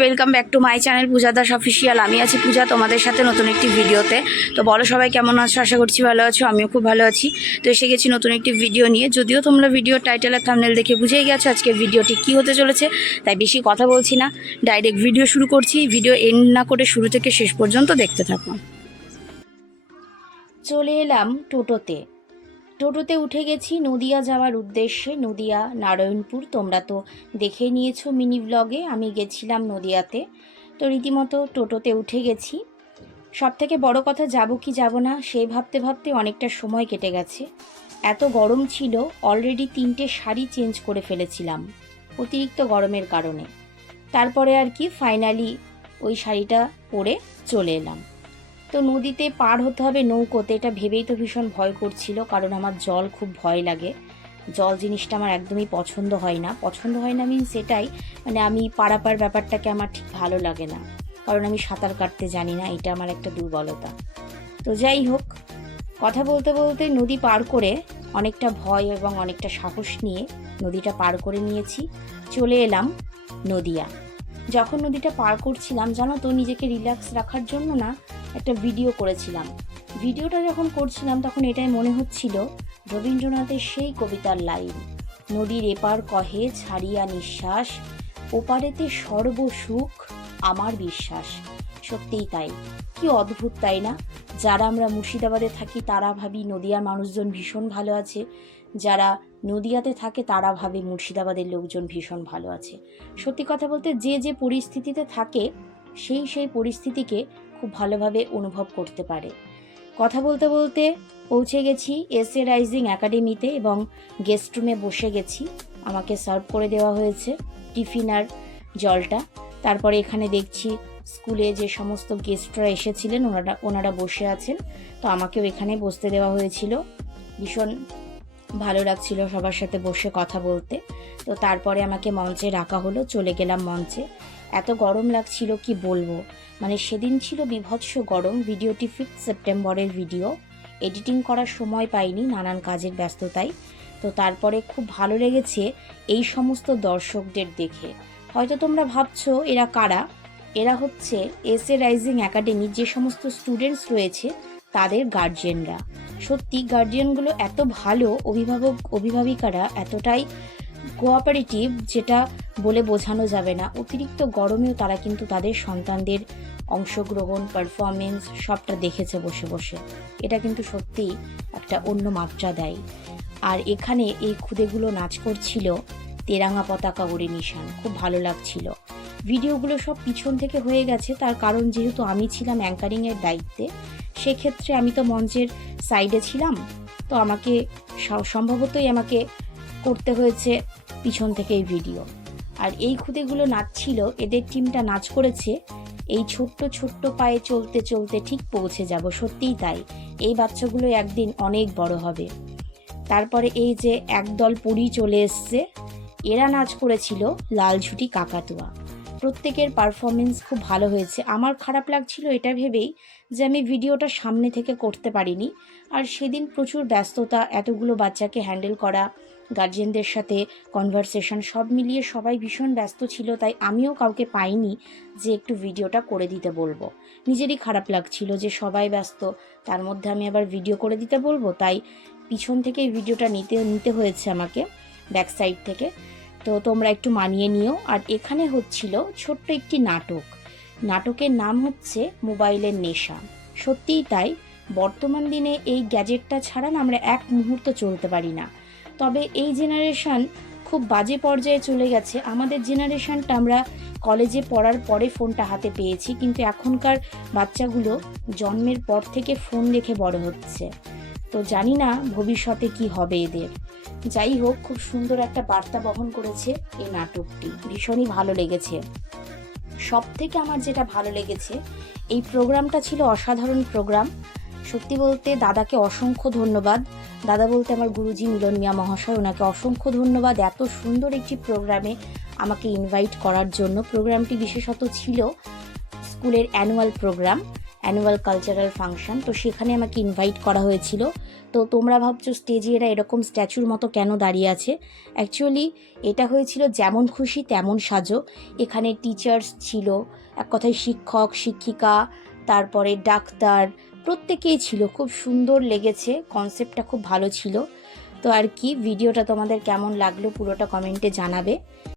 Welcome back to my channel Puja Das official. আমি আছি পূজা, তোমাদের সাথে নতুন একটি ভিডিওতে। তো বলো সবাই কেমন আছো? আশা করছি ভালো আছো, আমিও খুব ভালো আছি। তো এসে গেছি নতুন একটি ভিডিও নিয়ে। যদিও তোমরা ভিডিও টাইটেল আর থাম্বনেল দেখে বুঝেই গেছো আজকের ভিডিওটি কী হতে চলেছে, তাই বেশি কথা বলছি না, ডাইরেক্ট ভিডিও শুরু করছি। ভিডিও এন্ড না করে শুরু থেকে শেষ পর্যন্ত দেখতে থাকো। চলে এলাম টোটোতে উঠে গেছি নদিয়া যাওয়ার উদ্দেশ্যে। নদিয়া নারায়ণপুর তোমরা তো দেখে নিয়েছো মিনি ব্লগে, আমি গেছিলাম নদিয়াতে। তো রীতিমতো টোটোতে উঠে গেছি। সব থেকে বড় কথা, যাব কি যাব না সেই ভাবতে ভাবতে অনেকটা সময় কেটে গেছে। এত গরম ছিল, অলরেডি 3টে শাড়ি চেঞ্জ করে ফেলেছিলাম অতিরিক্ত গরমের কারণে। তারপরে আর কি ফাইনালি ওই শাড়িটা পরে চলে এলাম। তো নদীতে পার হতে হবে নৌকোতে, এটা ভেবেই তো ভীষণ ভয় করছিল, কারণ আমার জল খুব ভয় লাগে। জল জিনিসটা আমার একদমই পছন্দ হয় না মিনস এটাই, মানে আমি পারাপার ব্যাপারটাকে আমার ঠিক ভালো লাগে না, কারণ আমি সাঁতার কাটতে জানি না, এটা আমার একটা দুর্বলতা। তো যাই হোক, কথা বলতে বলতে নদী পার করে অনেকটা ভয় এবং অনেকটা সাহস নিয়ে নদীটা পার করে নিয়েছি। চলে এলাম নদিয়া। যখন নদীটা পার করছিলাম জানো তো, নিজেকে রিল্যাক্স রাখার জন্য না একটা ভিডিও করেছিলাম। ভিডিওটা যখন করছিলাম তখন এটাই মনে হচ্ছিল রবীন্দ্রনাথের সেই কবিতার লাইন, নদীর এপার কহে ছাড়িয়া নিঃশ্বাস, ওপারেতে সর্বসুখ আমার বিশ্বাস। সত্যিই তাই, কি অদ্ভুত তাই না? যারা আমরা মুর্শিদাবাদে থাকি তারা ভাবি নদিয়ার মানুষজন ভীষণ ভালো আছে, যারা নদিয়াতে থাকে তারা ভাবে মুর্শিদাবাদের লোকজন ভীষণ ভালো আছে। সত্যি কথা বলতে যে যে পরিস্থিতিতে থাকে সেই পরিস্থিতিকে খুব ভালোভাবে অনুভব করতে পারে। কথা বলতে বলতে পৌঁছে গেছি এসএ রাইজিং একাডেমিতে এবং গেস্ট রুমে বসে গেছি। আমাকে সার্ভ করে দেওয়া হয়েছে টিফিন আর জলটা। তারপরে এখানে দেখছি স্কুলে যে সমস্ত গেস্টরা এসেছিলেন ওনারা বসে আছেন, তো আমাকেও এখানে বসতে দেওয়া হয়েছিল। ভীষণ ভালো লাগছিল সবার সাথে বসে কথা বলতে। তো তারপরে আমাকে মঞ্চে রাখা হলো, চলে গেলাম মঞ্চে। এত গরম লাগছিল কি বলবো, মানে সেদিন ছিল বিভৎস গরম। ভিডিওটি 5 সেপ্টেম্বরের ভিডিও, এডিটিং করার সময় পাইনি নানান কাজের ব্যস্ততায়। তো তারপরে খুব ভালো লেগেছে এই সমস্ত দর্শকদের দেখে। হয়তো তোমরা ভাবছো এরা কারা? এরা হচ্ছে এসএ রাইজিং একাডেমির যে সমস্ত স্টুডেন্টস রয়েছে তাদের গার্জিয়ানরা। সত্যি গার্জিয়ানগুলো এত ভালো, অভিভাবিকারা এতটাই কোঅপারেটিভ, যেটা বলে বোঝানো যাবে না। অতিরিক্ত গরমেও তারা কিন্তু তাদের সন্তানদের অংশগ্রহণ, পারফরমেন্স সবটা দেখেছে বসে বসে। এটা কিন্তু সত্যিই একটা অন্য মাত্রা দেয়। আর এখানে এই খুদেগুলো নাচ করছিল তেরাঙ্গা পতাকা উড়ে নিশান, খুব ভালো লাগছিল। ভিডিওগুলো সব পিছন থেকে হয়ে গেছে, তার কারণ যেহেতু আমি ছিলাম অ্যাঙ্কারিংয়ের দায়িত্বে, সেক্ষেত্রে আমি তো মঞ্চের সাইডে ছিলাম, তো আমাকে সম্ভবতই আমাকে করতে হয়েছে পিছন থেকে এই ভিডিও। আর এই খুদেগুলো নাচছিল, এদের টিমটা নাচ করেছে এই ছোট্ট ছোট্ট পায়ে চলতে চলতে ঠিক পৌঁছে যাব। সত্যিই তাই, এই বাচ্চাগুলো একদিন অনেক বড় হবে। তারপরে এই যে একদল পুরী চলে এসছে, এরা নাচ করেছিল লালঝুটি কাকাতুয়া। প্রত্যেকের পারফরমেন্স খুব ভালো হয়েছে। আমার খারাপ লাগছিল এটা ভেবেই যে আমি ভিডিওটা সামনে থেকে করতে পারিনি। আর সেদিন প্রচুর ব্যস্ততা, এতগুলো বাচ্চাকে হ্যান্ডেল করা, গার্জিয়ানদের সাথে কনভারসেশন, সব মিলিয়ে সবাই ভীষণ ব্যস্ত ছিল, তাই আমিও কাউকে পাইনি যে একটু ভিডিওটা করে দিতে বলবো। নিজেরই খারাপ লাগছিল যে সবাই ব্যস্ত, তার মধ্যে আমি আবার ভিডিও করে দিতে বলবো, তাই পিছন থেকে ভিডিওটা নিতে হয়েছে আমাকে, ব্যাক সাইড থেকে। তো তোমরা একটু মানিয়ে নিও। আর এখানে হচ্ছিল ছোট্ট একটি নাটকের নাম হচ্ছে মোবাইলের নেশা। সত্যিই তাই, বর্তমান দিনে এই গ্যাজেটটা ছাড়া না আমরা এক মুহূর্ত চলতে পারি না। তবে এই জেনারেশন খুব বাজে পর্যায়ে চলে গেছে। আমাদের জেনারেশনটা আমরা কলেজে পড়ার পরে ফোনটা হাতে পেয়েছি, কিন্তু এখনকার বাচ্চাগুলো জন্মের পর থেকে ফোন দেখে বড় হচ্ছে। তো জানি না ভবিষ্যতে কি হবে এদের। যাই হোক, খুব সুন্দর একটা বার্তা বহন করেছে এই নাটকটি, ভীষণই ভালো লেগেছে। সব থেকে আমার যেটা ভালো লেগেছে, এই প্রোগ্রামটা ছিল অসাধারণ প্রোগ্রাম। সত্যি বলতে দাদাকে অসংখ্য ধন্যবাদ। দাদা বলতে আমার গুরুজি মিলন মিয়া মহাশয়, ওনাকে অসংখ্য ধন্যবাদ এত সুন্দর একটি প্রোগ্রামে আমাকে ইনভাইট করার জন্য। প্রোগ্রামটি বিশেষত ছিল স্কুলের annual programme. Annual cultural function, তো সেখানে আমাকে ইনভাইট করা হয়েছিল। তো তোমরা ভাবছো স্টেজে এরা এরকম স্ট্যাচুর মতো কেন দাঁড়িয়ে আছে, অ্যাকচুয়ালি এটা হয়েছিল যেমন খুশি তেমন সাজো। এখানে টিচার্স ছিল, এক কথায় শিক্ষক শিক্ষিকা, তারপরে ডাক্তার, প্রত্যেকেই ছিল। খুব সুন্দর লেগেছে, কনসেপ্টটা খুব ভালো ছিল। তো আর কি, ভিডিওটা তোমাদের কেমন লাগলো পুরোটা কমেন্টে জানাবে।